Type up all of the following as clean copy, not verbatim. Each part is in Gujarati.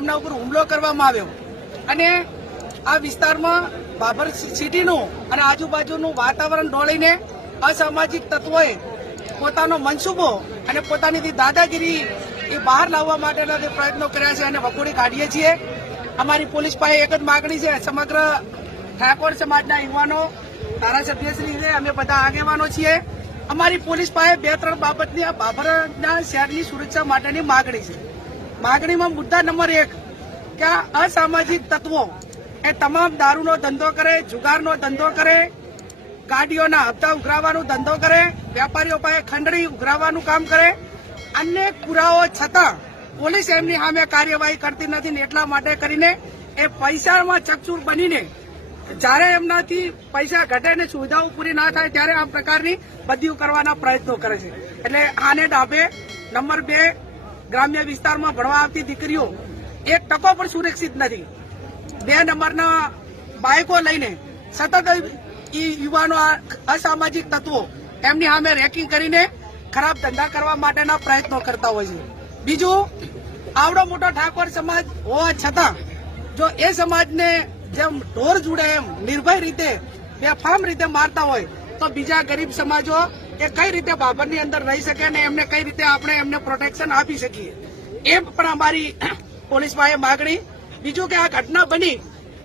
એમના ઉપર હુમલો કરવામાં આવ્યો અને આ વિસ્તારમાં બાબર સિટીનું અને આજુબાજુનું વાતાવરણ ડોળીને અસામાજિક તત્વોએ પોતાનો મનસૂબો અને પોતાની દાદાગીરી એ બહાર લાવવા માટેના જે પ્રયત્નો કર્યા છે અને વખોડી કાઢીએ છીએ। અમારી પોલીસ પાસે એક જ માગણી છે, સમગ્ર ઠાકોર સમાજના યુવાનો ધારાસભ્યશ્રી છે, અમે બધા આગેવાનો છીએ। અમારી પોલીસ પાસે 2-3 બાબતની આ બાબરના શહેરની સુરક્ષા માટેની માગણી છે। માગણીમાં મુદ્દા નંબર 1 કે આ અસામાજિક તત્વો એ તમામ દારૂનો ધંધો કરે, જુગારનો ધંધો કરે, ગાડીઓના હપ્તા ઉઘરાવવાનો ધંધો કરે, વેપારીઓ પાસે ખંડણી ઉઘરાવવાનું કામ કરે। અનેક પુરાવો છતાં પોલીસ એમની સામે કાર્યવાહી કરતી નથી ને એટલા માટે કરીને એ પૈસામાં ચકચૂર બનીને જ્યારે એમનાથી પૈસા ઘટે ને સુવિધાઓ પૂરી ના થાય ત્યારે આ પ્રકારની બદલીઓ કરવાના પ્રયત્નો કરે છે। એટલે આને ડાબે નંબર 2 ગ્રામ્ય વિસ્તારમાં ભણવા આવતી દીકરીઓ 1% પણ સુરક્ષિત નથી। 2 નંબરના બાઇકો લઈને સતત યુવાનો અસામાજિક તત્વો એમની સામે રેકિંગ કરીને ખરાબ ધંધા કરવા માટેના પ્રયત્નો કરતા હોય છે। બીજું, આવડો મોટો ઠાકોર સમાજ હોવા છતાં જો એ સમાજને જેમ ઢોર જુડે એમ નિર્ભય રીતે બેફામ રીતે મારતા હોય તો બીજા ગરીબ સમાજો એ કઈ રીતે બાબરની અંદર રહી શકે અને એમને કઈ રીતે આપણે એમને પ્રોટેક્શન આપી શકીએ, એ પણ અમારી પોલીસ પાસે માગણી। બીજું કે આ ઘટના બની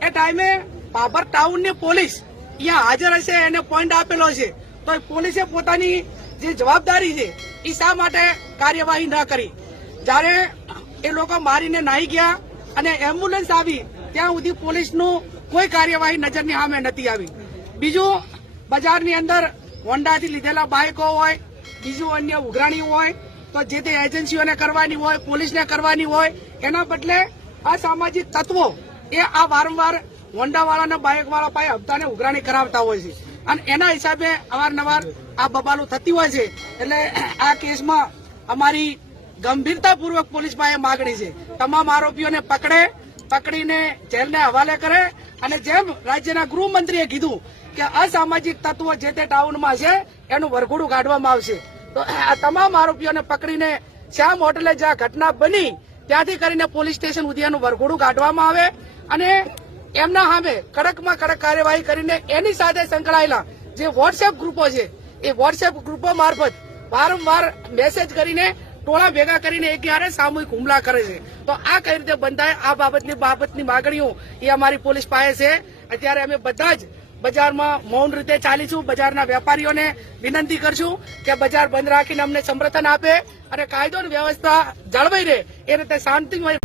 એ ટાઈમે બાબર ટાઉનની પોલીસ અહીંયા હાજર હશે, એને પોઈન્ટ આપેલો છે, તો પોલીસે પોતાની જે જવાબદારી છે એ શા માટે કાર્યવાહી ન કરી? જ્યારે એ લોકો મારીને નાહી ગયા અને એમ્બ્યુલન્સ આવી ત્યાં સુધી પોલીસનું કોઈ કાર્યવાહી નજરની સામે નથી આવી। બીજું, બજારની અંદર હોન્ડાથી લીધેલા બાઇકો હોય, બીજું અન્ય ઉઘરાણી હોય તો જે તે એજન્સીઓને કરવાની હોય, પોલીસને કરવાની હોય, એના બદલે અસામાજિક તત્વો એ આ વારંવાર હોન્ડાવાળાના બાઇકવાળા પાસે હપ્તાને ઉઘરાણી કરાવતા હોય છે અને એના હિસાબે અવારનવાર આ બબાલું થતી હોય છે। એટલે આ કેસમાં અમારી ગંભીરતાપૂર્વક પોલીસ પાસે માગણી છે, તમામ આરોપીઓને પકડીને જેલને હવાલે કરે અને જેમ રાજ્યના ગૃહમંત્રીએ કીધું કે અસામાજિક તત્વો જે તે ટાઉનમાં છે એનું વરઘોડું કાઢવામાં આવશે। તો આ તમામ આરોપીઓને પકડીને શ્યામ હોટલે જ્યાં ઘટના બની ત્યાંથી કરીને પોલીસ સ્ટેશન સુધી એનું વરઘોડું કાઢવામાં આવે અને એમના સામે કડકમાં કડક કાર્યવાહી કરીને એની સાથે સંકળાયેલા જે વોટ્સએપ ગ્રુપો છે એ વોટ્સએપ ગ્રુપો મારફત વારંવાર મેસેજ કરીને ટોળા ભેગા કરીને એકબીજાને સામૂહિક હુમલા કરે છે। તો આ કઈ રીતે બંધ થાય, આ બાબતની માગણીઓ એ અમારી પોલીસ પાસે છે। અત્યારે અમે બધા જ બજારમાં મૌન રીતે ચાલીશું, બજારના વેપારીઓને વિનંતી કરશું કે બજાર બંધ રાખીને અમને સમર્થન આપે અને કાયદો અને વ્યવસ્થા જળવાઈ રહે એ રીતે શાંતિમય